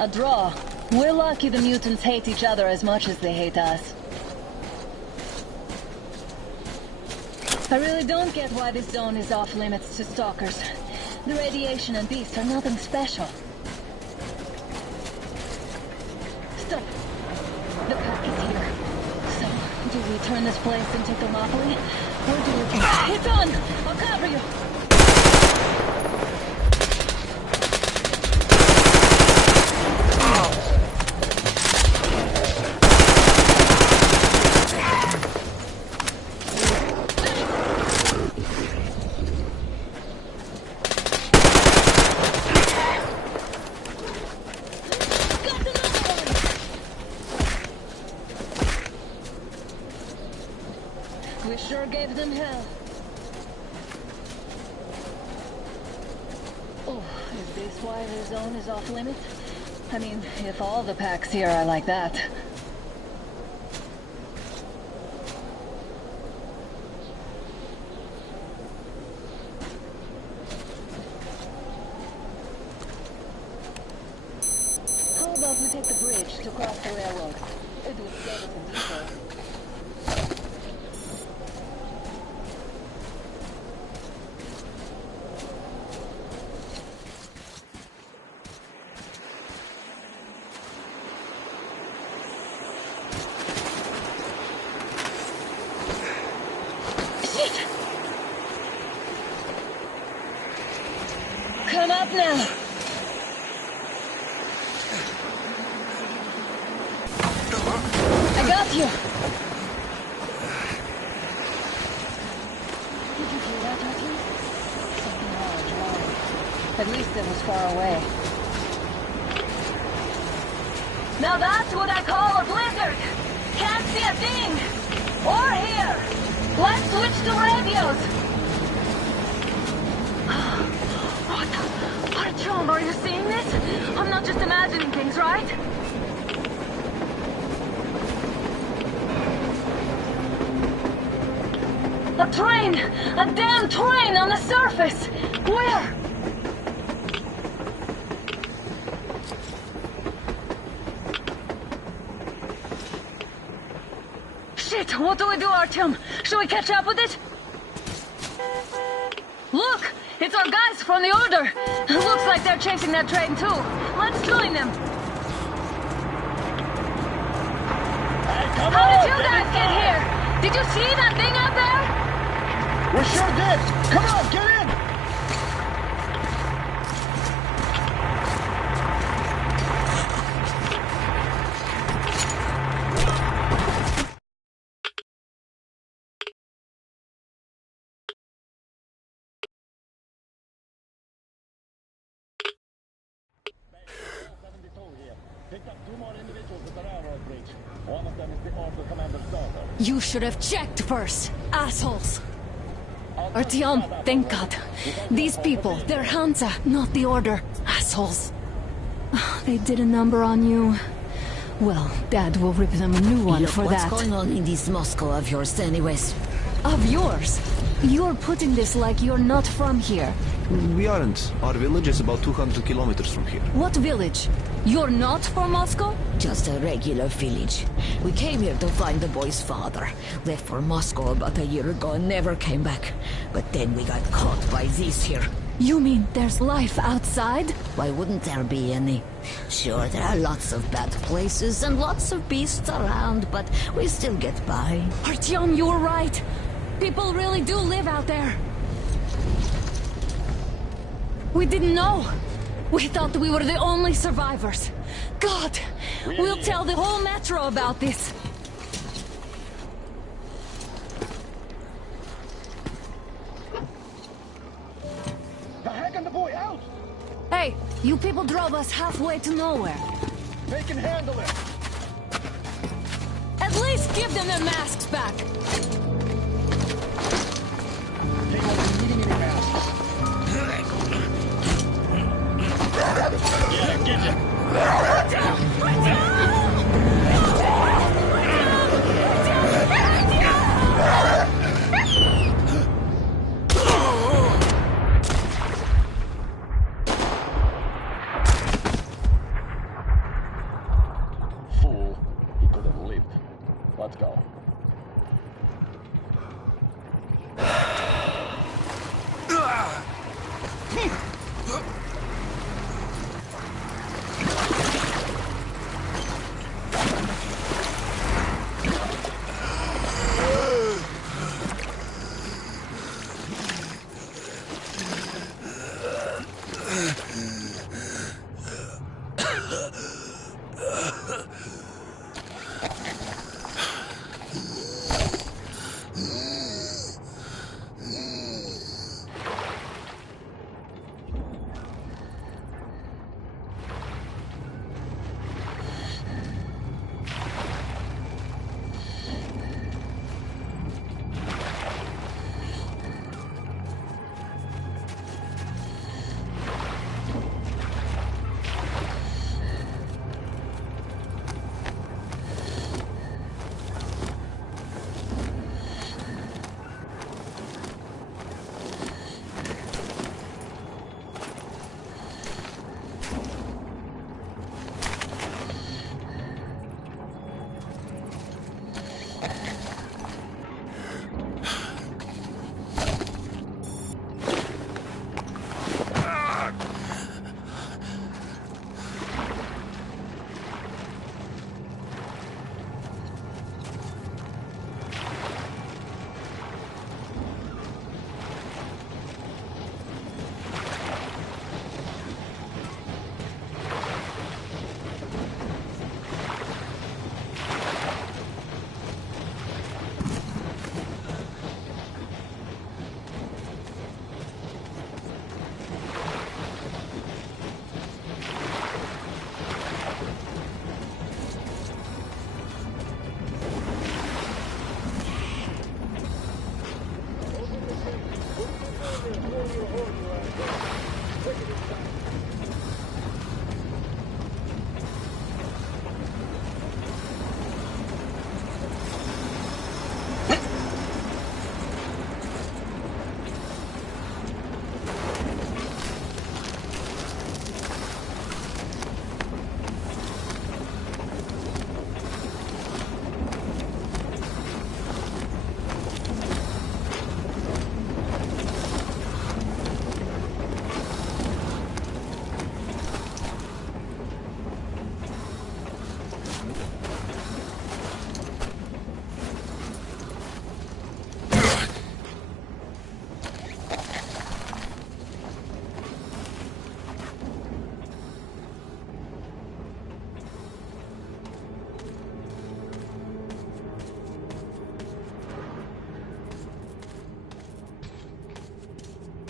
A draw. We're lucky the mutants hate each other as much as they hate us. I really don't get why this zone is off limits to stalkers. The radiation and beasts are nothing special. Stop. The pack is here. So, do we turn this place into Thermopylae? Or do we... It's on! I'll cover you! We sure gave them hell. Oh, is this why the zone is off limits? I mean, if all the packs here are like that. How about we take the bridge to cross the railroad? It would save us some detours. Come up now. I got you. Did you hear that, Artie? Something large, loud. At least it was far away. Now that's what I call a blizzard. Can't see a thing. Or hear. Let's switch to radios. Artyom, are you seeing this? I'm not just imagining things, right? A train! A damn train on the surface! Where? Shit, what do we do, Artyom? Should we catch up with it? Look! It's our guys from the Order! Looks like they're chasing that train too. Let's join them! Hey, come How on, did you guys get here? Did you see that thing out there? We sure did! Come on, get in! Picked up 2 more individuals at the railroad bridge. One of them is the Order commander's daughter. You should have checked first, assholes. Artyom, thank God. These people, they're Hansa, not the Order. Assholes. They did a number on you. Well, Dad will rip them a new one for that. What's going on in this Moscow of yours anyways? Of yours? You're putting this like you're not from here. We aren't. Our village is about 200 kilometers from here. What village? You're not from Moscow? Just a regular village. We came here to find the boy's father. Left for Moscow about a year ago and never came back. But then we got caught by these here. You mean there's life outside? Why wouldn't there be any? Sure, there are lots of bad places and lots of beasts around, but we still get by. Artyom, you were right. People really do live out there. We didn't know. We thought we were the only survivors. God, we'll tell the whole metro about this. The heck and the boy out! Hey, you people drove us halfway to nowhere. They can handle it! At least give them their masks back. They won't be needing any masks. Yeah, get ya! Let's go.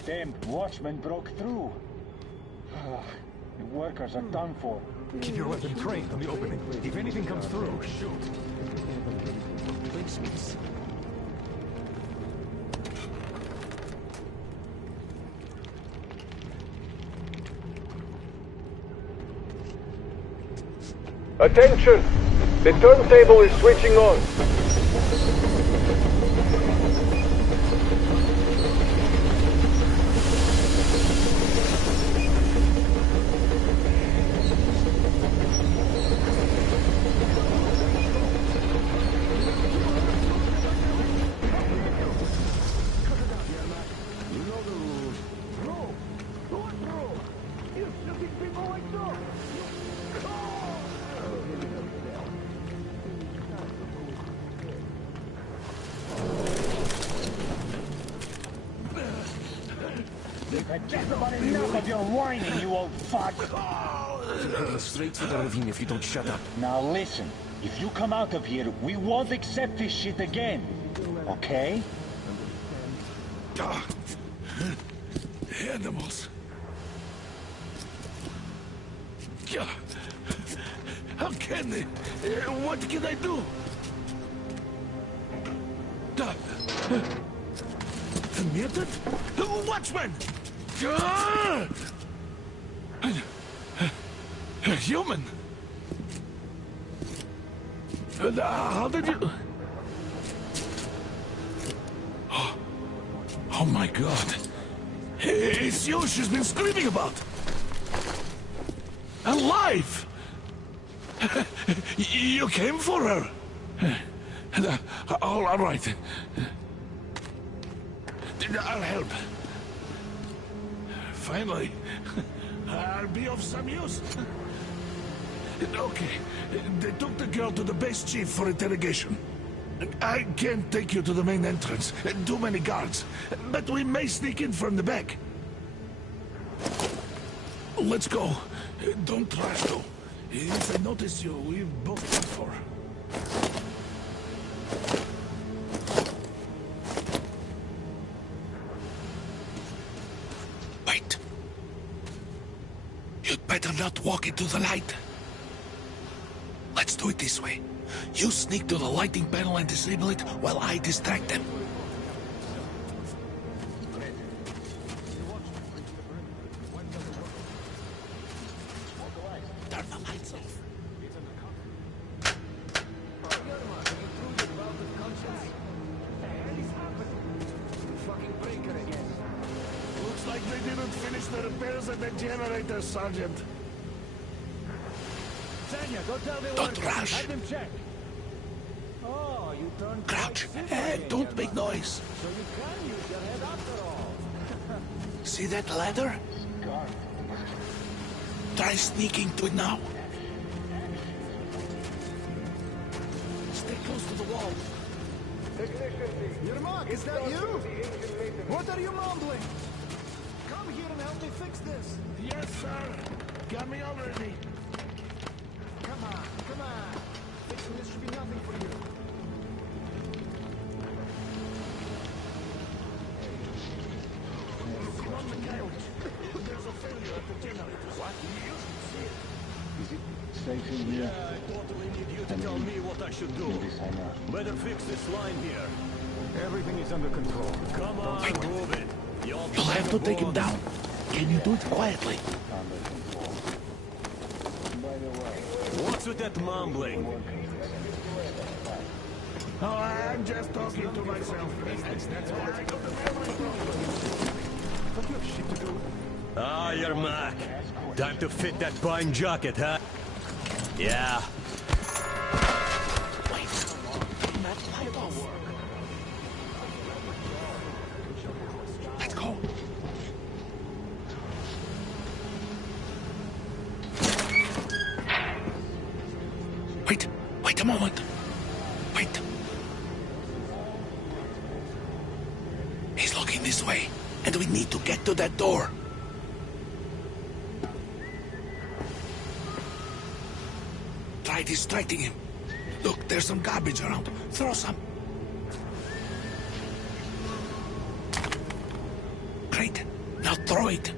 Damn watchmen broke through. The workers are done for. Keep your weapon trained on the opening. If anything comes through, shoot. Attention! The turntable is switching on. I've just about enough of your whining, you old fuck! You're heading straight for the ravine if you don't shut up. Now listen, if you come out of here, we won't accept this shit again. Okay? Animals. How can they? What can I do? The mutant? Watchman! A human? How did you... Oh my God. It's you she's been screaming about. Alive! You came for her. All right. I'll help. Finally, I'll be of some use. Okay, they took the girl to the base chief for interrogation. I can't take you to the main entrance. Too many guards. But we may sneak in from the back. Let's go. Don't rush, though. If I notice you, we've both paid for. Wait. You'd better not walk into the light. Let's do it this way. You sneak to the lighting panel and disable it while I distract them. Turn the lights off. Looks like they didn't finish the repairs at the generator, Sergeant. Don't rush. Have them check. Oh, you turned Crouch quite and don't make noise. so you can use your head after all. See that ladder? Try sneaking to it now. Stay close to the wall. Yermak, is that you? What are you mumbling? Come here and help me fix this. Yes, sir. Got me already. Come on, come on. Fixing this should be nothing for you. On the couch. There's a failure at the generator. What? You should see it. Is it safe in here? I totally need you to tell me what I should do. Better fix this line here. Everything is under control. Come on, move it. You'll have to take him down. Can you do it quietly? What's with that mumbling? Oh, I'm just talking to myself. That's all. Don't you have shit to do? Ah, Yermak. Time to fit that pine jacket, huh? Yeah. Wait. That light off. Let's go. Wait a moment. Wait. He's looking this way, and we need to get to that door. Try distracting him. Look, there's some garbage around. Throw some. Great. Now throw it.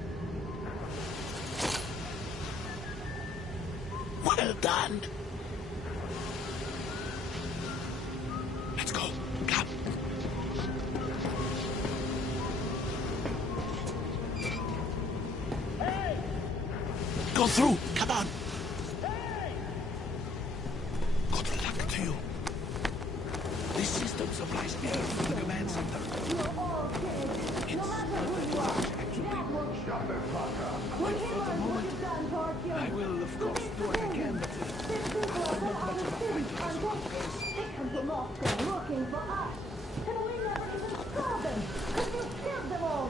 Well done. Let's go. Come. Hey! Go through. Come on. Good luck to you. This system supplies air from the command center. I will, of course, do what I can, but I'm not much of a fighter as well. From Moscow looking for us. And we never even saw them. Because you killed them all.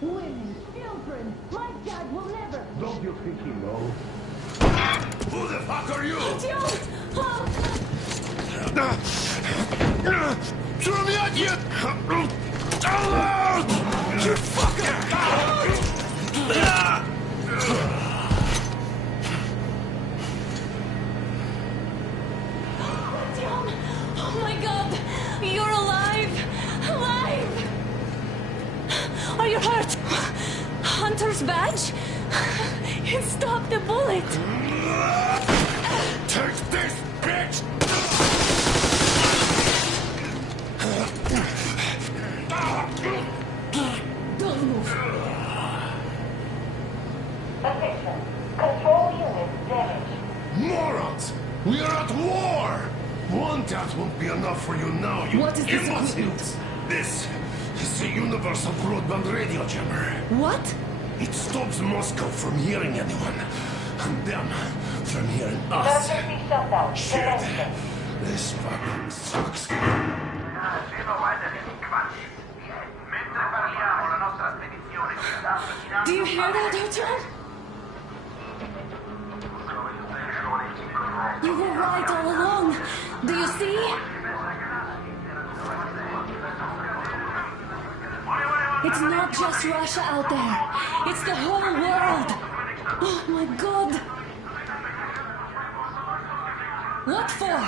Women, children. My dad will never. Don't you think he knows? Who the fuck are you? Throw me out, you! You fucker! Oh my god! You're alive! Alive! Are you hurt? Hunter's badge? It stopped the bullet! Take this, bitch! Don't move. Attention. Control unit damaged. Morons! We are at war! One tap won't be enough for you now, you What is this imbeciles! equipment? This is the universal broadband radio jammer. What? It stops Moscow from hearing anyone, and them from hearing us. Emergency shutdown. Shit! This fucking sucks. Do you hear that, Artyom? You were right all along. Do you see? It's not just Russia out there. It's the whole world. Oh my God. What for?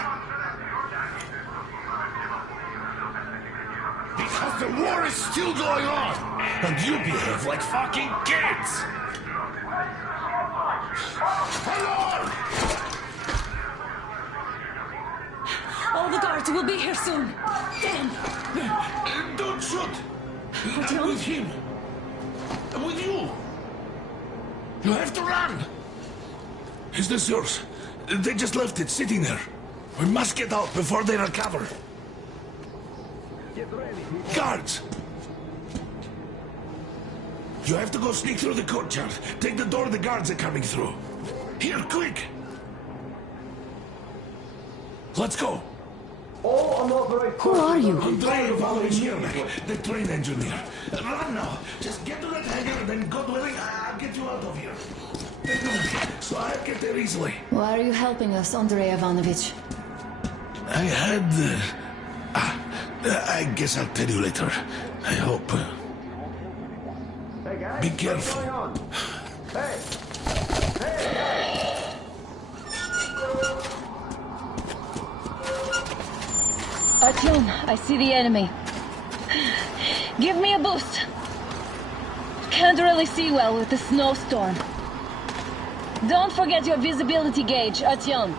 Because the war is still going on, and you behave like fucking kids! Hello! All the guards will be here soon. Damn. Don't shoot! I'm with him. I'm with you. You have to run. Is this yours? They just left it sitting there. We must get out before they recover. Guards! You have to go sneak through the courtyard. Take the door the guards are coming through. Here, quick! Let's go. Who are you? Andrei Ivanovich, the train engineer. Run now. Just get to that hangar and then God willing, I'll get you out of here. So I'll get there easily. Why are you helping us, Andrei Ivanovich? I had... I guess I'll tell you later. I hope. Be careful. Artyom, I see the enemy. Give me a boost. Can't really see well with the snowstorm. Don't forget your visibility gauge, Artyom.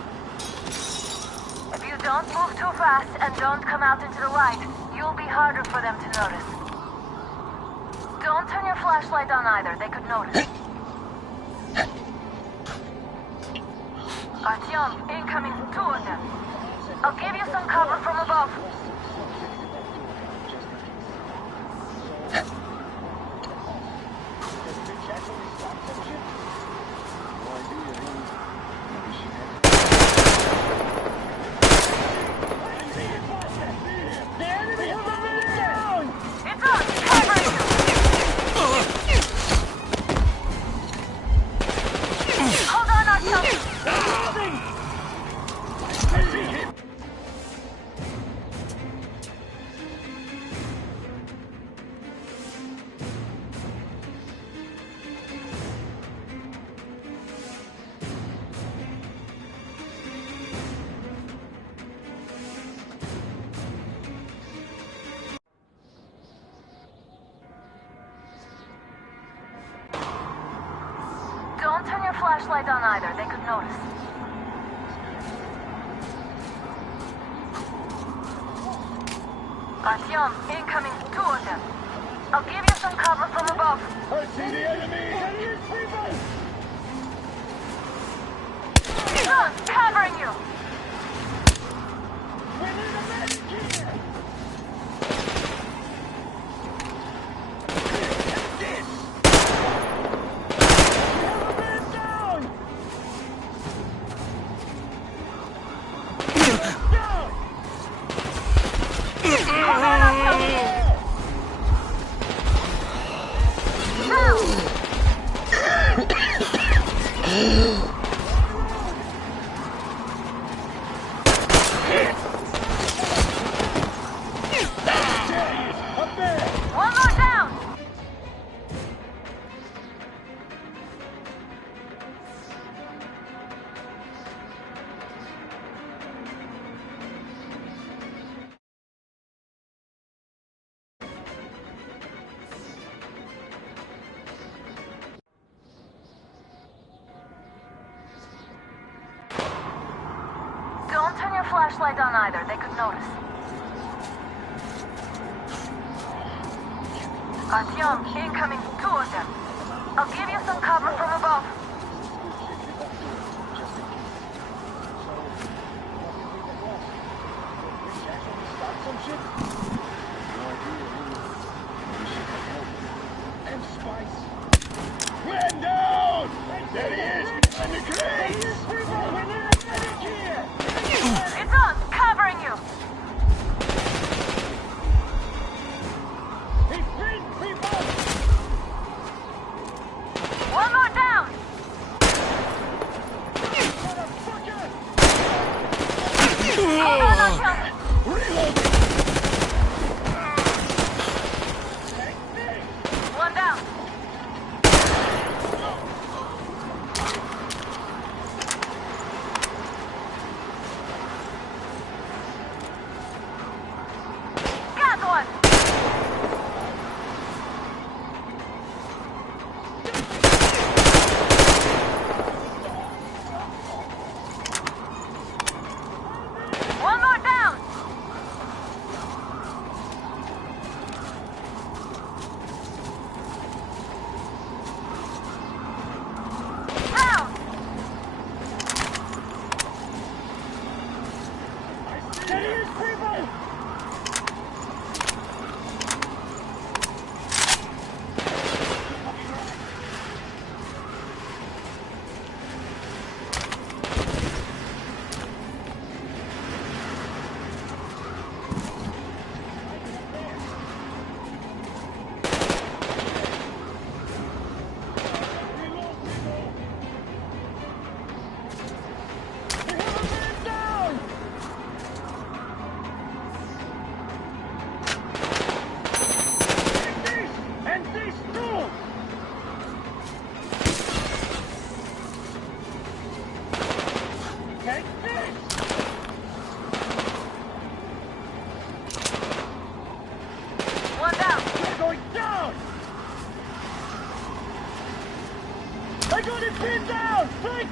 If you don't move too fast and don't come out into the light, you'll be harder for them to notice. Don't turn your flashlight on either, they could notice. Artyom, incoming, 2 of them. I'll give you some cover from above. Don't turn your flashlight on either, they could notice. Artyom, incoming, 2 of them. I'll give you some cover from above. I see the enemy! Enemy's people! Look, covering you! We need a medic here! Take this! We have a man down! Down! Hold on, Artyom! One more down! Don't turn your flashlight on either, they could notice. Artyom, incoming, 2 of them. I'll give you some cover from above. And spice. Man down! There he is! And the crates! We need a medic here! It's on! Cover!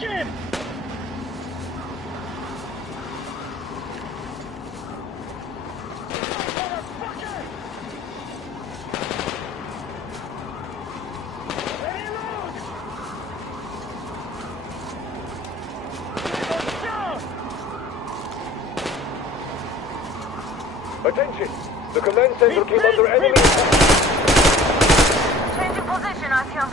him! Attention! The command center came under enemy attack. Change your position, Artyom.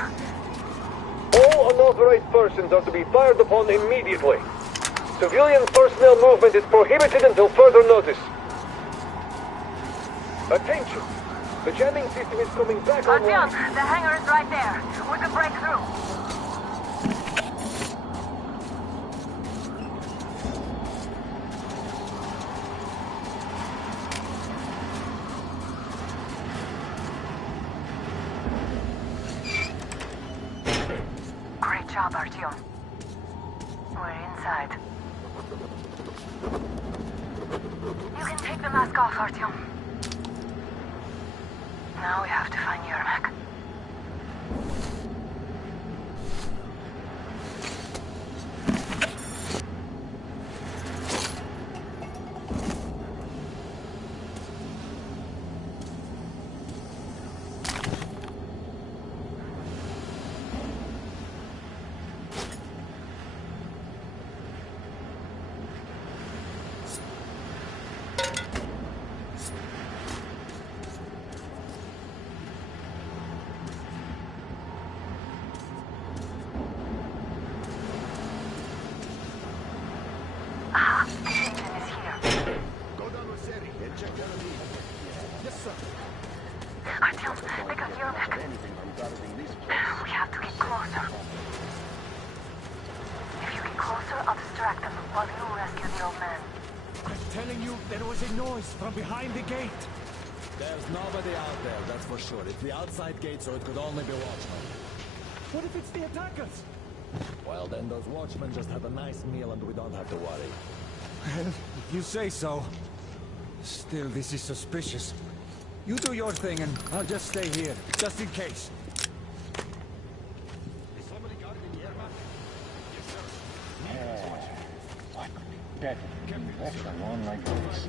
All unauthorized persons are to be fired upon immediately. Civilian personnel movement is prohibited until further notice. Attention! The jamming system is coming back Artyom, online. the hangar is right there. We can break through. Great job, Artyom. We're inside. You can take the mask off, Artyom. Now we have to find Yermak. Artyom, they got Yermak. We have to get closer. If you get closer, I'll distract them while you rescue the old man. I'm telling you, there was a noise from behind the gate. There's nobody out there, that's for sure. It's the outside gate, so it could only be watchmen. What if it's the attackers? Well, then those watchmen just had a nice meal and we don't have to worry. Well, if you say so. Still, this is suspicious. You do your thing and I'll just stay here, just in case. Is somebody guarding Yermak? Yes, sir. What could be better than to left alone like this?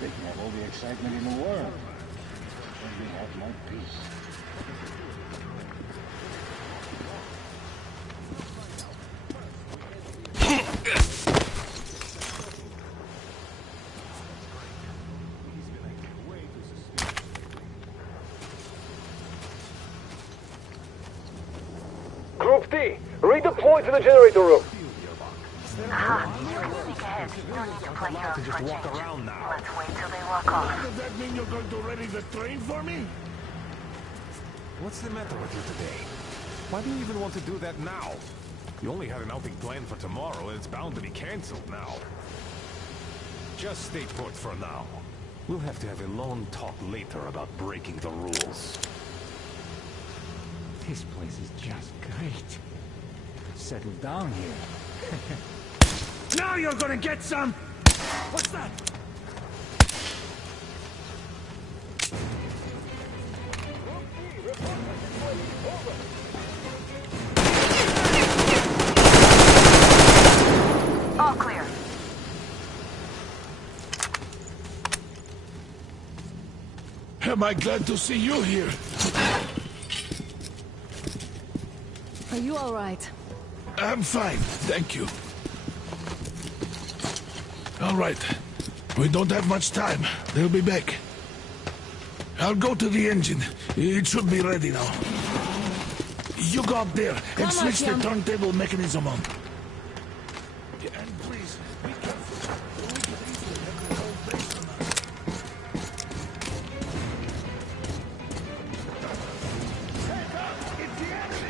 They can have all the excitement in the world. And we have no peace. Group D, redeploy to the generator room. Aha, you can sneak ahead. No need to play heroes for a change. Let's wait till they walk off. Does that mean you're going to ready the train for me? What's the matter with you today? Why do you even want to do that now? You only had an outing planned for tomorrow, and it's bound to be cancelled now. Just stay put for now. We'll have to have a lone talk later about breaking the rules. This place is just great. Settle down here. Now you're gonna get some! What's that? All clear. Am I glad to see you here? Are you all right? I'm fine, thank you. All right. We don't have much time. They'll be back. I'll go to the engine. It should be ready now. You go up there and switch the turntable mechanism on. Yeah, and please, be careful. We could easily have the whole base on us.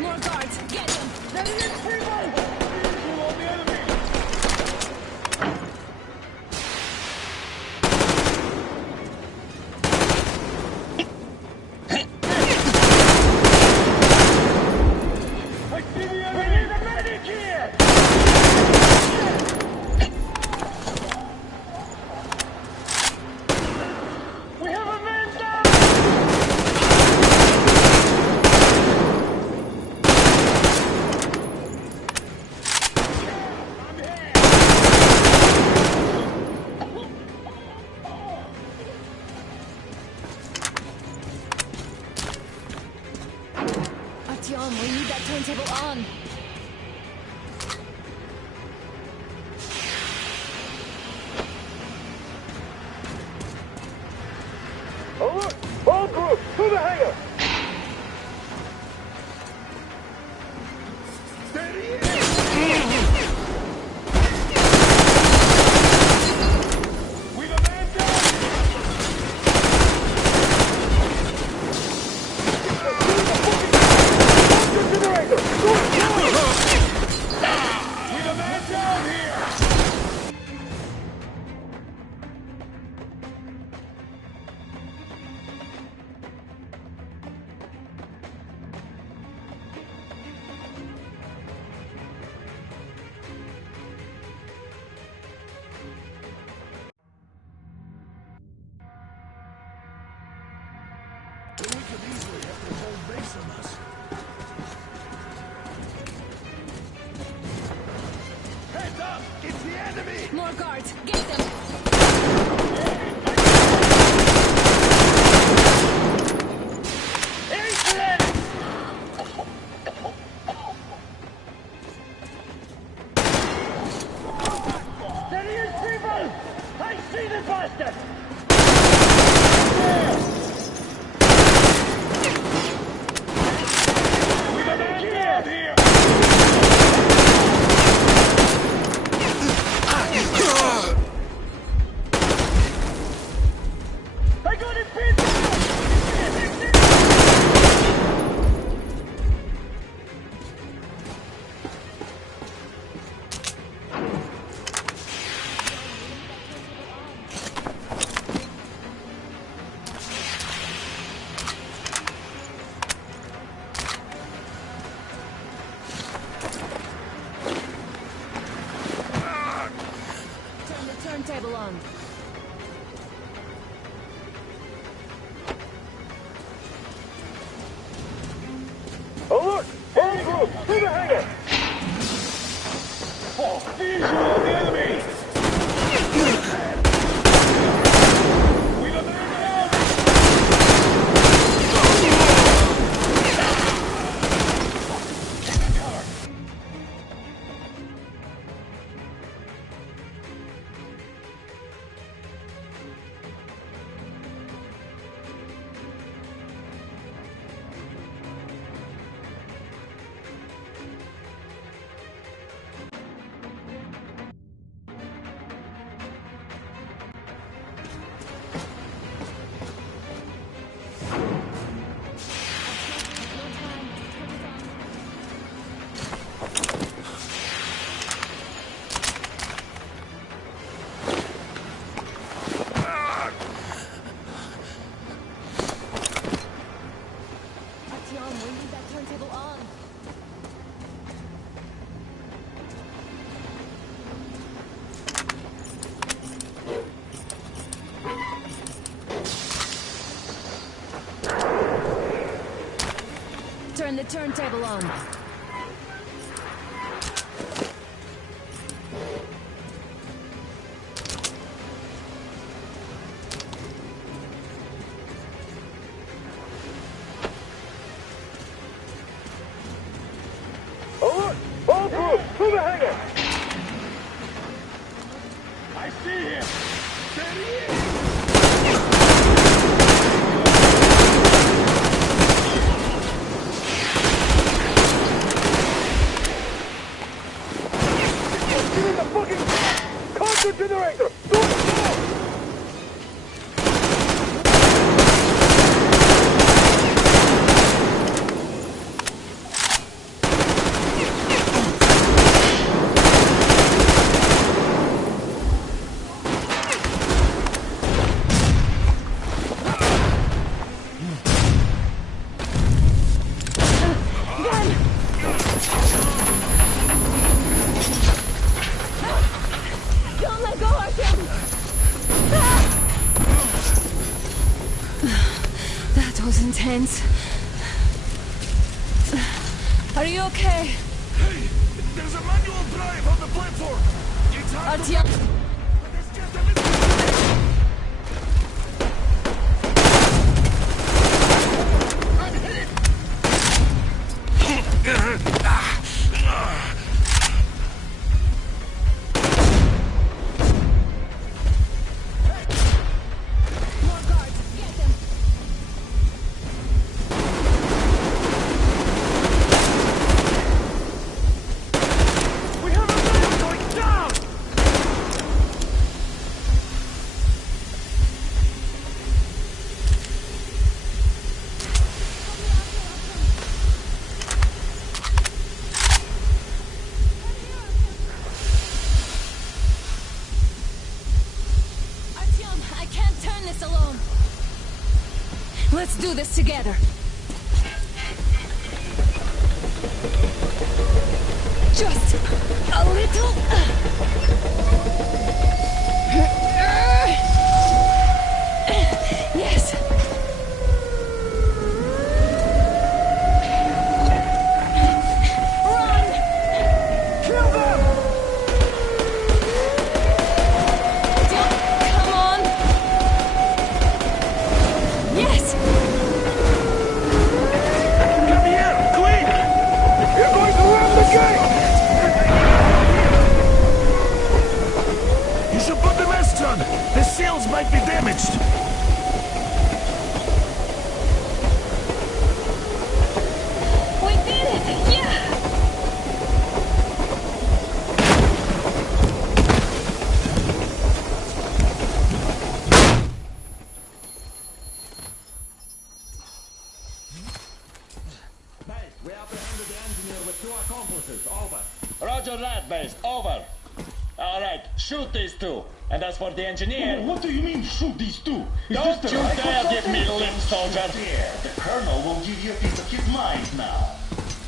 More guards! Get them! There he is, Primo! You on the enemy! I see the enemy! The medic here! We could easily have their whole base on us. Heads up! It's the enemy! More guards! Get them! Turntable on. Alert! All group, to the hangar! Oh, visual of the enemy! We've abandoned Turn the turntable on. Alert! All group, to the hangar! I see him! There he is! Generator! Do it now! Don't let go, Artyom! That was intense. Are you okay? Hey, there's a manual drive on the platform. It's hard to... Artyom! But there's just a little... I'm hit! More guards! Get them! We have a man going down! Artyom, I can't turn this alone. Let's do this together. Just a little. Yes. damaged! We did it! Yeah! We apprehended the engineer with 2 accomplices. Over. Roger that, base. Over. All right, shoot these 2. And as for the engineer... What do you mean, shoot these 2? Is Don't this the you rifle dare something? give me lip, soldier! There, the Colonel will give you a piece of his mind now.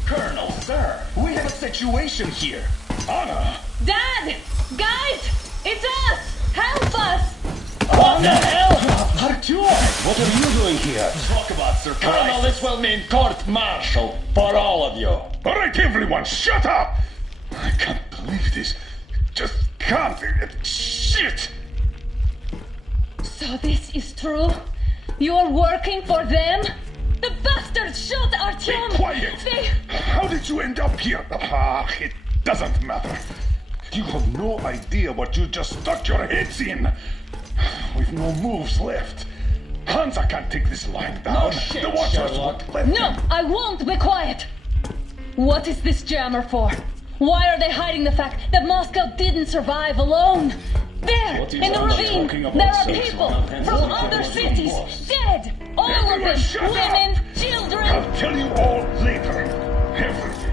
Colonel, sir, we have a situation here. Anna! Dad! Guys! It's us! Help us! What the hell? Artyom, what are you doing here? Talk about surprise. Colonel, this will mean court-martial for all of you. All right, everyone, shut up! I can't believe this. Just can't. Shit! So this is true? You're working for them? The bastards shot Artyom! Be quiet! How did you end up here? It doesn't matter. You have no idea what you just stuck your heads in. We've no moves left. Hansa can't take this line down. No shit, the Watchers Sherlock. won't let No, them. I won't be quiet! What is this jammer for? Why are they hiding the fact that Moscow didn't survive alone? There, What is in the Anna ravine, talking about, there are sir? people Anna from Hansa other was cities, boss. dead! All of Everyone them! shut up! Women, children! I'll tell you all later. Everything.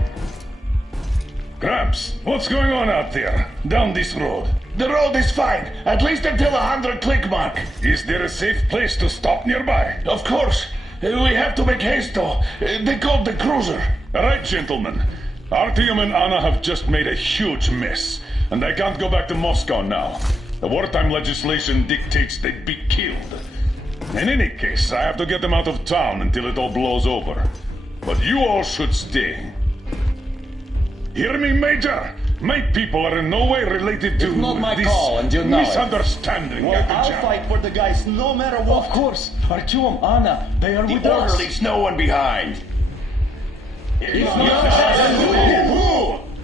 Gramps, what's going on out there? Down this road? The road is fine, at least until 100 click mark. Is there a safe place to stop nearby? Of course. We have to make haste though. They called the cruiser. All right, gentlemen. Artyom and Anna have just made a huge mess, and they can't go back to Moscow now. The wartime legislation dictates they'd be killed. In any case, I have to get them out of town until it all blows over. But you all should stay. Hear me, Major? My people are in no way related to It's not my this call, and you know it. misunderstanding. Well, at the I'll jam. fight for the guys no matter what. Of course. Artyom, Anna, they are with us. leaves no one behind.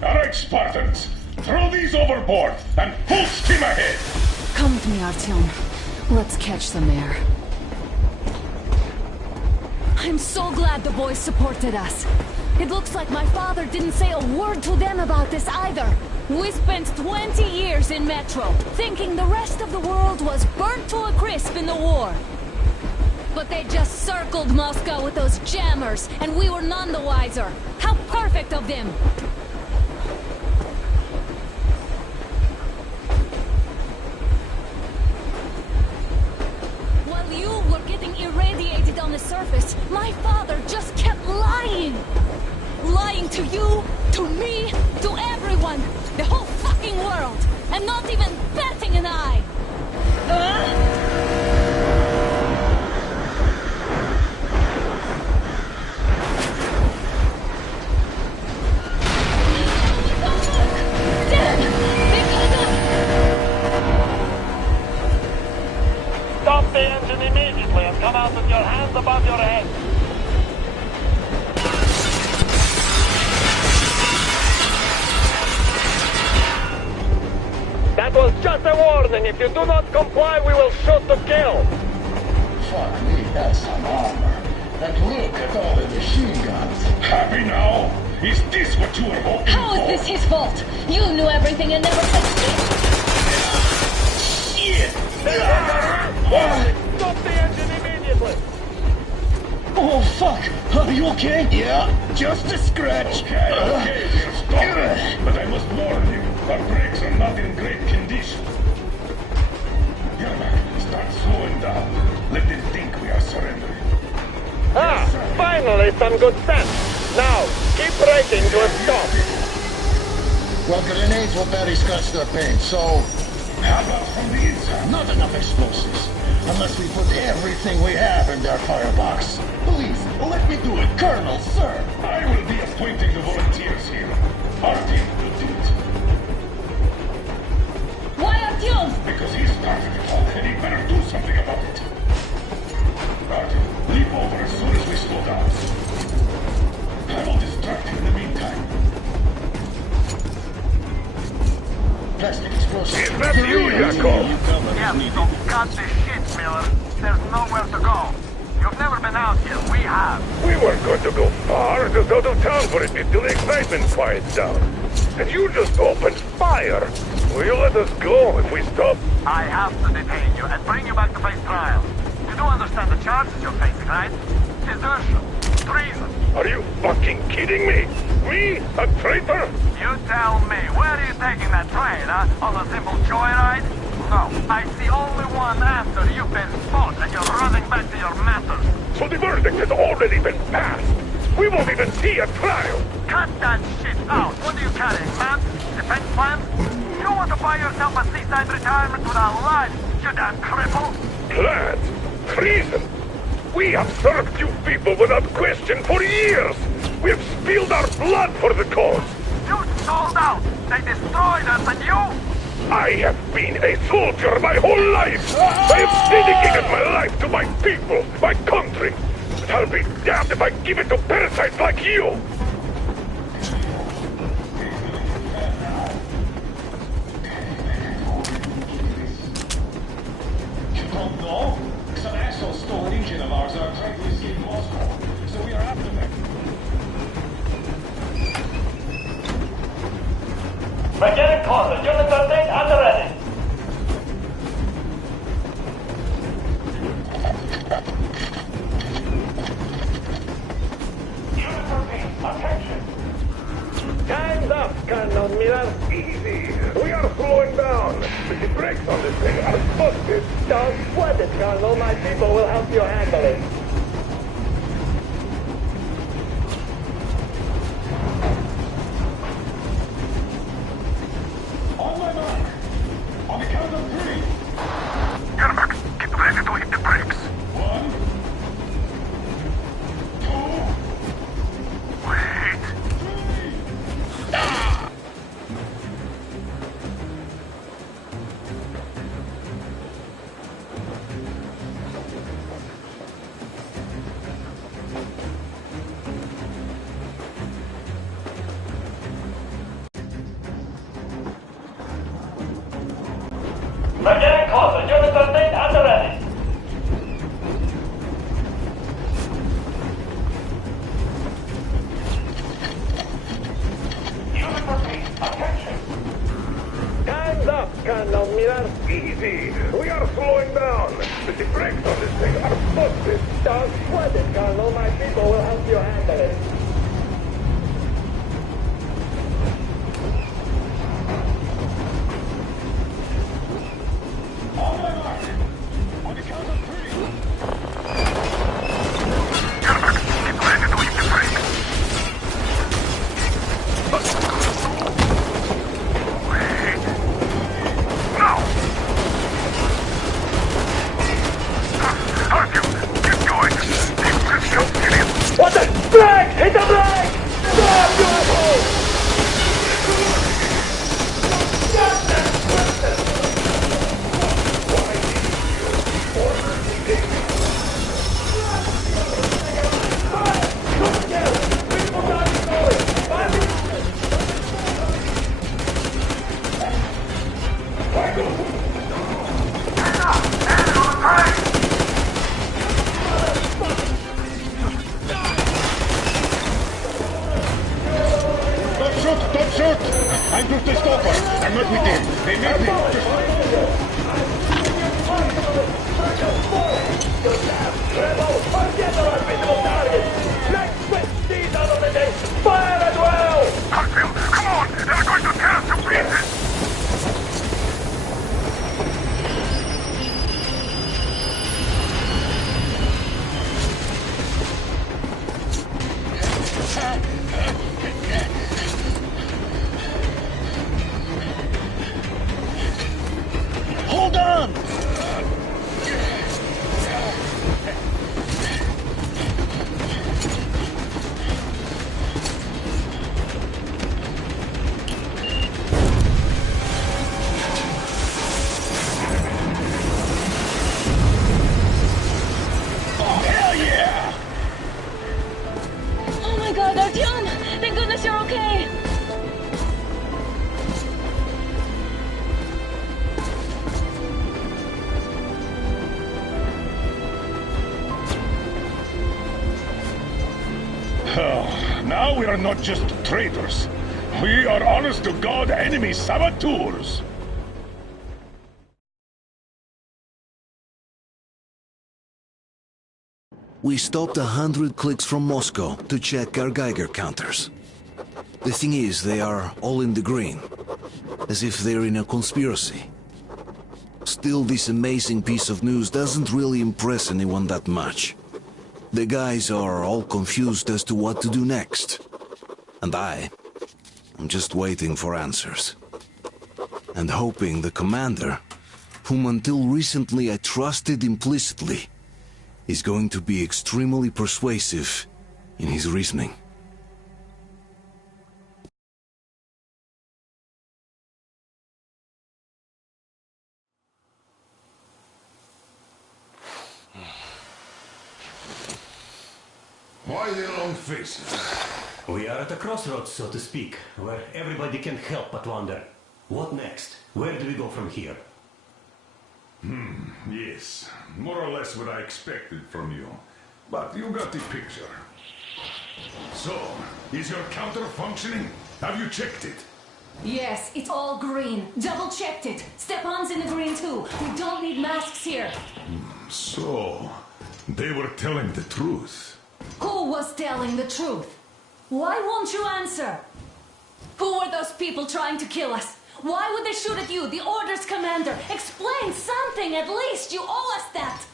All right, Spartans. Throw these overboard and full steam ahead. Come with me, Artyom. Let's catch some air. I'm so glad the boys supported us. It looks like my father didn't say a word to them about this either. We spent 20 years in Metro, thinking the rest of the world was burnt to a crisp in the war. But they just circled Moscow with those jammers, and we were none the wiser. How perfect of them! While you were getting irradiated on the surface, my father just kept lying! Lying to you, to me, to everyone! The whole fucking world! And not even batting an eye! Stop the engine immediately and come out with your hands above your head. That was just a warning. If you do not comply, we will shoot to kill. Fuck me, that's some armor. And look at all the machine guns. Happy now? Is this what you were hoping How for? is this his fault? You knew everything and never said shit! Shit! Stop the engine immediately. Oh, fuck! Are you okay? Yeah, just a scratch. Okay, we'll stop it. But I must warn you, our brakes are not in great condition. Yermak, start slowing down. Let them think we are surrendering. Finally some good sense. Now, keep braking to a stop. Well, grenades will barely scratch their paint, so... How about from the inside? Not enough explosives. Unless we put everything we have in their firebox. Please, let me do it, Colonel, sir. I will be appointing the volunteers here. Artyom will do it. Why Artyom? Because he started it all, and he better do something about it. Artyom, leap over as soon as we slow down. I will distract him in the meantime. Plastic explosive. Is that you, Jacob? Yes, so cut the shit, Miller. There's nowhere to go. You've never been out here. We have. We weren't going to go far, just out of town for a bit till the excitement quiets down. And you just opened fire. Will you let us go if we stop? I have to detain you and bring you back to face trial. You do understand the charges you're facing, right? Desertion. Treason. Are you fucking kidding me? Me? A traitor? You tell me. Where are you taking that train, huh? On a simple joyride? No, I see only one answer. You've been fought and you're running back to your masters. So the verdict has already been passed. We won't even see a trial. Cut that shit out. What are you carrying, man? Defense plans? You want to buy yourself a seaside retirement without life, you damn cripple? Plans? Treason? We have served you people without question for years. We have spilled our blood for the cause. You sold out. They destroyed us and you... I have been a soldier my whole life. I have dedicated my life to my people, my country. But I'll be damned if I give it to parasites like you. You don't know? Some asshole stole an engine of ours and are trying to escape Moscow. So we are after them. Lieutenant Carter, Unit 13, under ready. Unit 13, attention. Time's up, Colonel Miller. Easy. We are slowing down. The brakes on this thing are busted. Don't sweat it, Colonel. My people will help you handle it. On my mark. On the count of 3. Yermak, get ready to hit the brakes. 1, 2. Wait. 3. Lieutenant Carter, Unit 13, under ready. Unit 13, attention. Time's up, Colonel Miller. Easy. We are slowing down. The brakes on this thing are busted. Don't sweat it, Colonel. My people will help you handle it. On my mark. On the count of 3. Yermak, get ready to hit the brakes. Wait. Now! Artyom, get going. Keep this young idiot. What the? Brake! Hit the brake! Stop, you asshole! Don't shoot! Don't shoot! I'm just a stopper. I'm not with them. They made me. Fire as well! Artyom, come on! They're going to tear us to pieces! Hold on! Now we are not just traitors. We are honest-to-God enemy saboteurs. We stopped 100 clicks from Moscow to check our Geiger counters. The thing is, they are all in the green, as if they're in a conspiracy. Still, this amazing piece of news doesn't really impress anyone that much. The guys are all confused as to what to do next. And I'm just waiting for answers. And hoping the commander, whom until recently I trusted implicitly, is going to be extremely persuasive in his reasoning. Why the long faces? We are at a crossroads, so to speak, where everybody can help but wonder. What next? Where do we go from here? Yes. More or less what I expected from you. But you got the picture. So, is your counter functioning? Have you checked it? Yes, it's all green. Double-checked it. Stepan's in the green too. We don't need masks here. So, they were telling the truth. Who was telling the truth? Why won't you answer? Who were those people trying to kill us? Why would they shoot at you, the Order's commander? Explain something, at least! You owe us that!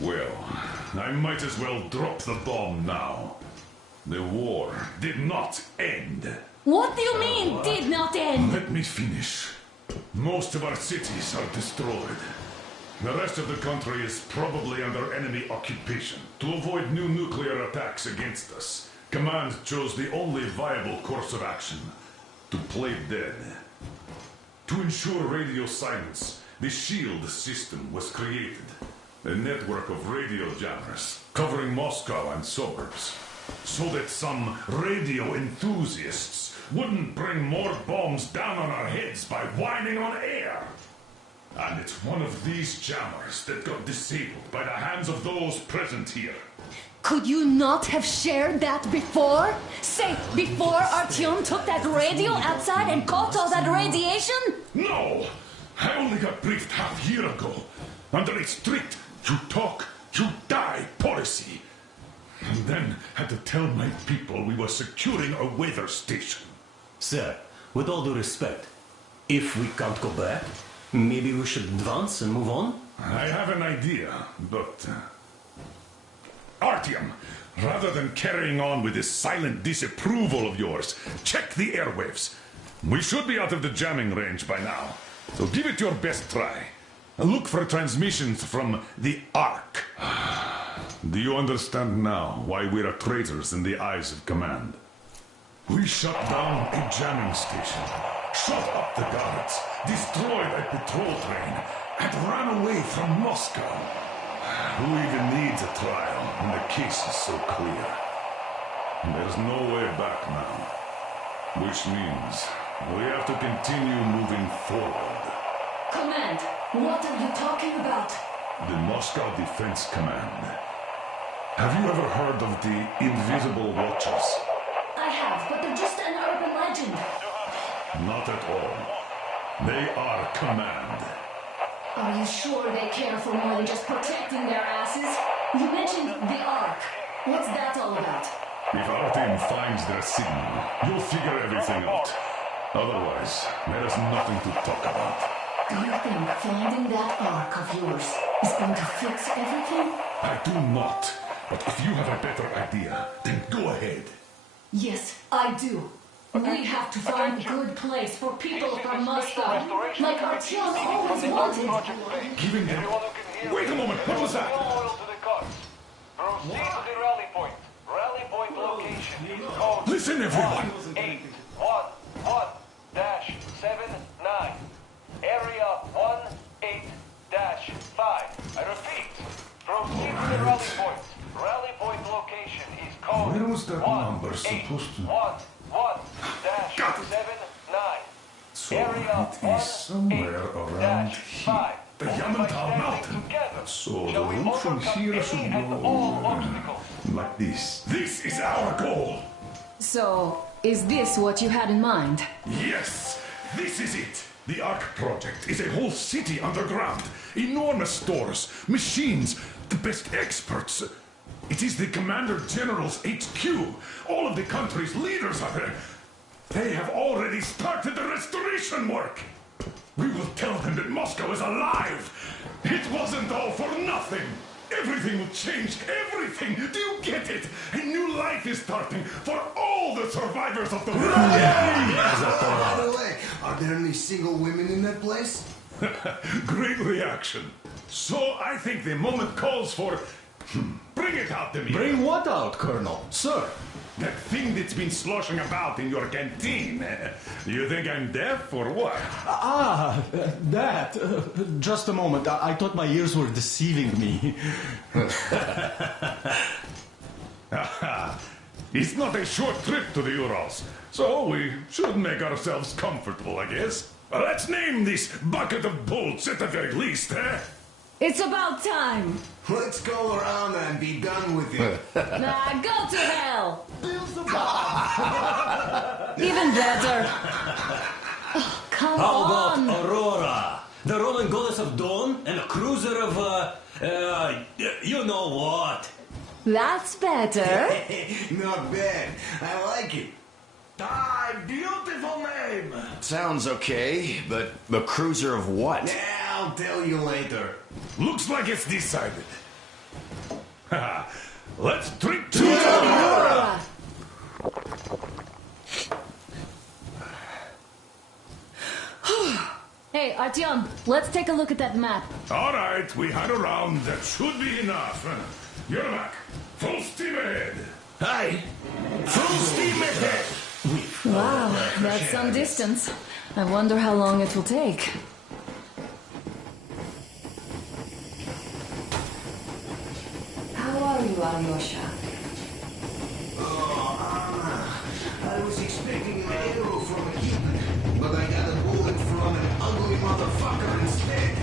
Well, I might as well drop the bomb now. The war did not end. What do you mean, did not end? Let me finish. Most of our cities are destroyed. The rest of the country is probably under enemy occupation. To avoid new nuclear attacks against us, Command chose the only viable course of action: to play dead. To ensure radio silence, the SHIELD system was created. A network of radio jammers covering Moscow and suburbs. So that some radio enthusiasts wouldn't bring more bombs down on our heads by whining on air. And it's one of these jammers that got disabled by the hands of those present here. Could you not have shared that before? Say, before Artyom took that radio outside and caught all that radiation? No! I only got briefed half a year ago, under a strict you talk, you die policy. And then had to tell my people we were securing a weather station. Sir, with all due respect, if we can't go back, maybe we should advance and move on? I have an idea, but... Artyom, rather than carrying on with this silent disapproval of yours, check the airwaves. We should be out of the jamming range by now, so give it your best try. Look for transmissions from the Ark. Do you understand now why we are traitors in the eyes of Command? We shut down a jamming station, shut up the guards, destroyed a patrol train, and ran away from Moscow. Who even needs a trial when the case is so clear? There's no way back now. Which means we have to continue moving forward. Command, what are you talking about? The Moscow Defense Command. Have you ever heard of the Invisible Watchers? I have, but they're just an urban legend. Not at all. They are Command. Are you sure they care for more than just protecting their asses? You mentioned the Ark. What's that all about? If our team finds their signal, you'll figure everything out. Otherwise, there's nothing to talk about. Do you think finding that Ark of yours is going to fix everything? I do not. But if you have a better idea, then go ahead. Yes, I do. We have to find a good place for people from Moscow. Like Artyom always wanted. Giving them... Wait a moment, what was that? Proceed to the rally point. Rally point location is code... Listen, everyone! 811-79. Area 18-5. I repeat, proceed to the rally point. Rally point location is code... Where was that number supposed to... 111-79. So it is somewhere around here. The Yamantau Mountain. So the route from here should go like this. This is our goal. So, is this what you had in mind? Yes, this is it. The Ark Project is a whole city underground. Enormous stores, machines, the best experts. It is the Commander General's HQ. All of the country's leaders are there. They have already started the restoration work. We will tell them that Moscow is alive. It wasn't all for nothing. Everything will change. Everything. Do you get it? A new life is starting for all the survivors of the war. By the way, are there any single women in that place? Great reaction. So I think the moment calls for... Bring it out to me. Bring what out, Colonel? Sir? That thing that's been sloshing about in your canteen. You think I'm deaf or what? That. Just a moment. I thought my ears were deceiving me. It's not a short trip to the Urals, so we should make ourselves comfortable, I guess. Let's name this bucket of bolts at the very least, eh? It's about time! Let's go around and be done with it. Nah, go to hell! Even better. Oh, come How on! about Aurora? The Roman goddess of dawn and a cruiser of, you know what? That's better. Not bad. I like it. Ah, beautiful name! Sounds okay, but the cruiser of what? Yeah, I'll tell you later. Looks like it's decided. Let's drink to Aurora! Hey, Artyom, let's take a look at that map. All right, we had a round. That should be enough. You're back. Full steam ahead. Hi. Full steam ahead. Wow, that's some distance. I wonder how long it will take. How are you, Alyosha? Oh, Anna. I was expecting an arrow from a human, but I got a bullet from an ugly motherfucker instead.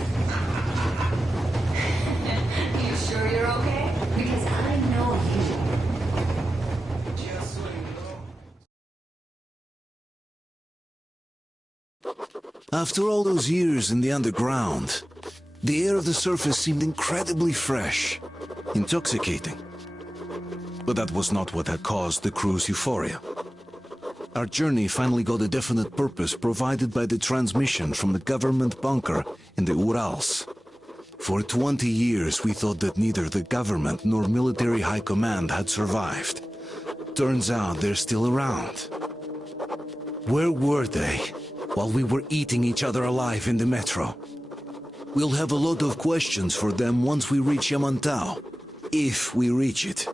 You sure you're okay? Because I know you. Just so you know. After all those years in the underground, the air of the surface seemed incredibly fresh, intoxicating. But that was not what had caused the crew's euphoria. Our journey finally got a definite purpose provided by the transmission from the government bunker in the Urals. For 20 years we thought that neither the government nor military high command had survived. Turns out they're still around. Where were they while we were eating each other alive in the metro? We'll have a lot of questions for them once we reach Yamantau, if we reach it.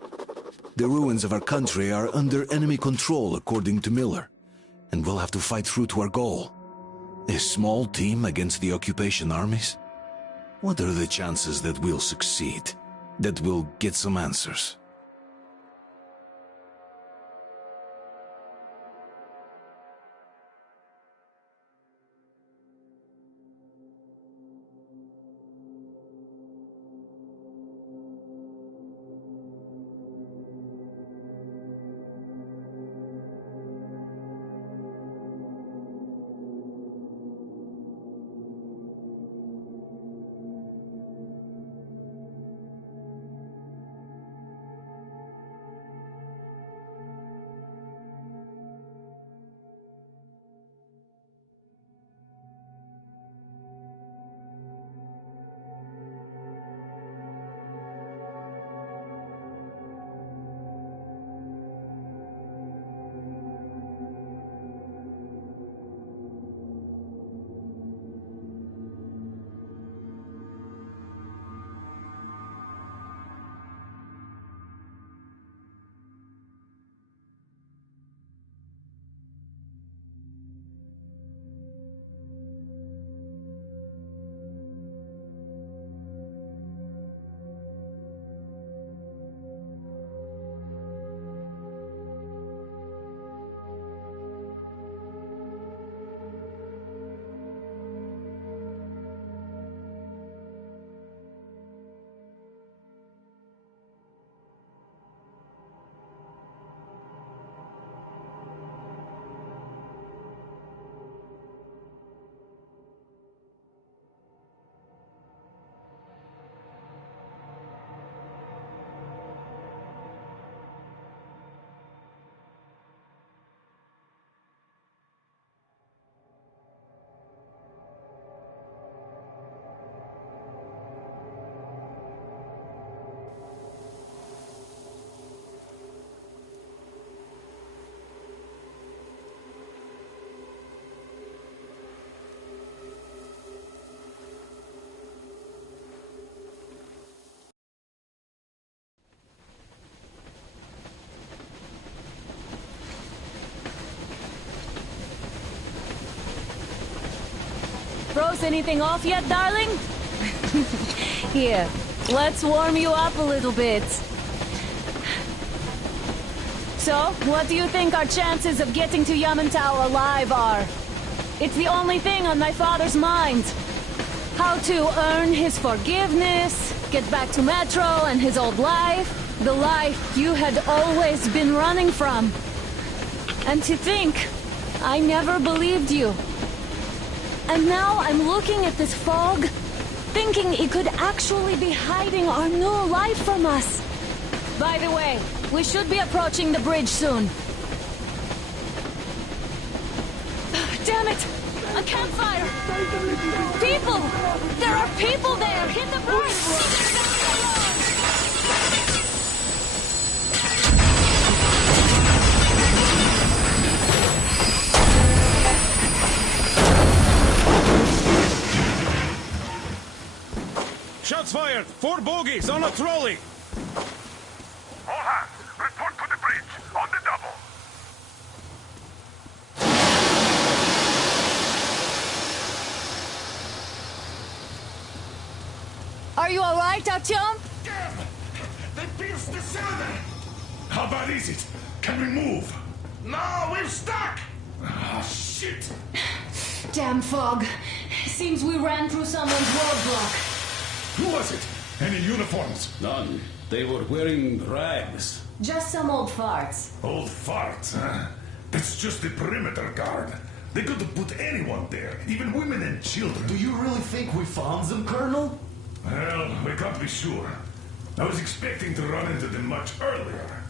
The ruins of our country are under enemy control, according to Miller, and we'll have to fight through to our goal. A small team against the occupation armies? What are the chances that we'll succeed? That we'll get some answers? Froze anything off yet, darling? Here, let's warm you up a little bit. So, what do you think our chances of getting to Yamantau alive are? It's the only thing on my father's mind. How to earn his forgiveness, get back to Metro and his old life. The life you had always been running from. And to think, I never believed you. And now I'm looking at this fog, thinking it could actually be hiding our new life from us. By the way, we should be approaching the bridge soon. Damn it! A campfire! People! There are people there! Hit the bridge! Shots fired! 4 bogies on a trolley! All hands, report to the bridge, on the double. Are you alright, Artyom? Damn! They pierced the cylinder! How bad is it? Can we move? No, we're stuck! Ah, shit! Damn fog. Seems we ran through someone's roadblock. Who was it? Any uniforms? None. They were wearing rags. Just some old farts. Old farts, huh? That's just the perimeter guard. They could have put anyone there, even women and children. Do you really think we found them, Colonel? Well, we can't be sure. I was expecting to run into them much earlier.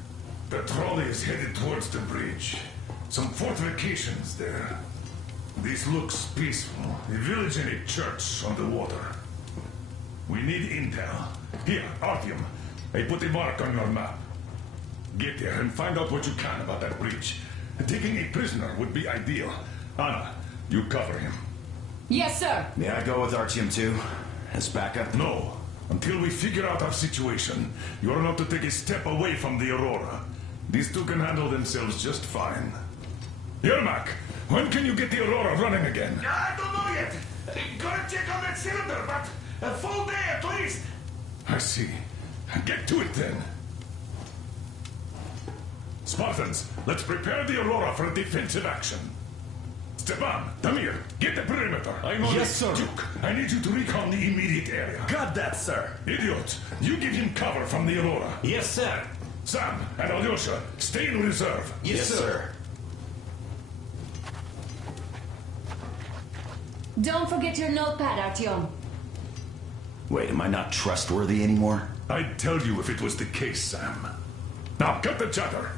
The trolley is headed towards the bridge. Some fortifications there. This looks peaceful. A village and a church on the water. We need intel. Here, Artyom, I put a mark on your map. Get there and find out what you can about that bridge. Taking a prisoner would be ideal. Anna, you cover him. Yes, sir. May I go with Artyom too? As backup? No. Until we figure out our situation, you're not to take a step away from the Aurora. These two can handle themselves just fine. Yermak, when can you get the Aurora running again? I don't know yet. Gotta check on that cylinder, but a full day at least. I see. Get to it then. Spartans, let's prepare the Aurora for a defensive action. Stepan, Damir, get the perimeter. I'm on Yes, sir. Duke, I need you to recon the immediate area. Got that, sir. Idiot, you give him cover from the Aurora. Yes, sir. Sam and Alyosha, stay in reserve. Yes, sir. Don't forget your notepad, Artyom. Wait, am I not trustworthy anymore? I'd tell you if it was the case, Sam. Now, cut the chatter.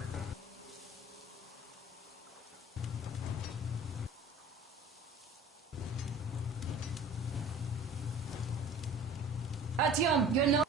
Artyom, your note.